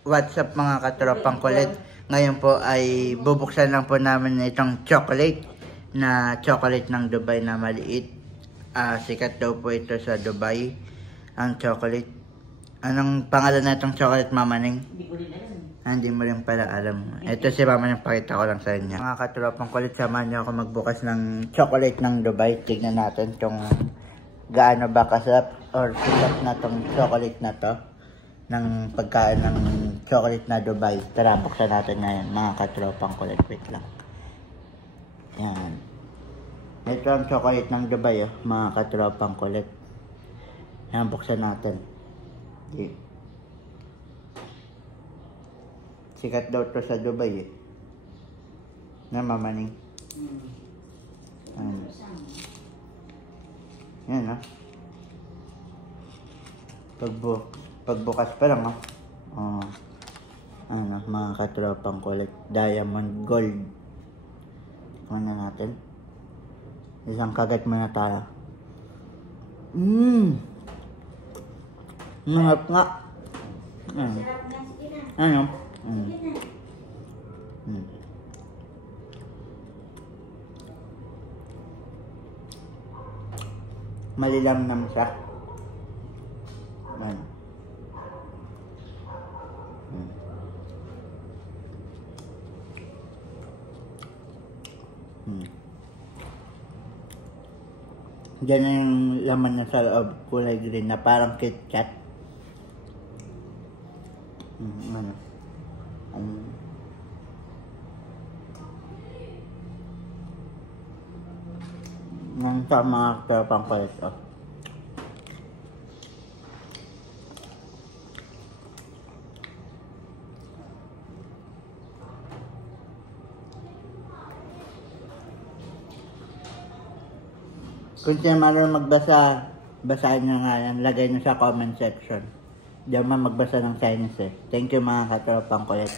What's up mga katropang kulit? Ngayon po ay bubuksan lang po namin itong chocolate ng Dubai na maliit. Sikat daw po ito sa Dubai, ang chocolate. Anong pangalan na itong chocolate, Mama Ning? Hindi ko rin alam. Hindi mo rin pala alam. Ito si Mama Ning, pakita ko lang sa inyo. Mga katropang kulit, samahan niyo ako magbukas ng chocolate ng Dubai. Tignan natin kung gaano ba kasarap or sikat na itong chocolate na to ng pagkain ng chocolate na Dubai. Tara, buksan natin ngayon mga katropang kulit. Wait lang. Yan. Ito ang chocolate ng Dubai, mga katropang kulit. Yan, buksan natin. Sikat daw to sa Dubai na, Mama Ning. Yan, pagbukas pa lang, ano, mga katropang kulit, diamond gold. Ano natin? Isang kagat muna tayo. Mahap nga. Ano? Malilamnam siya. Ano? Diyan yung laman niya sa loob, kulay green na parang KitKat. Ano? Yan sa mga katropang kulit. Kung siya marunong magbasa, basahin nyo nga yan. Lagay nyo sa comment section. Diyan man magbasa ng Chinese. Thank you mga katropang kulit.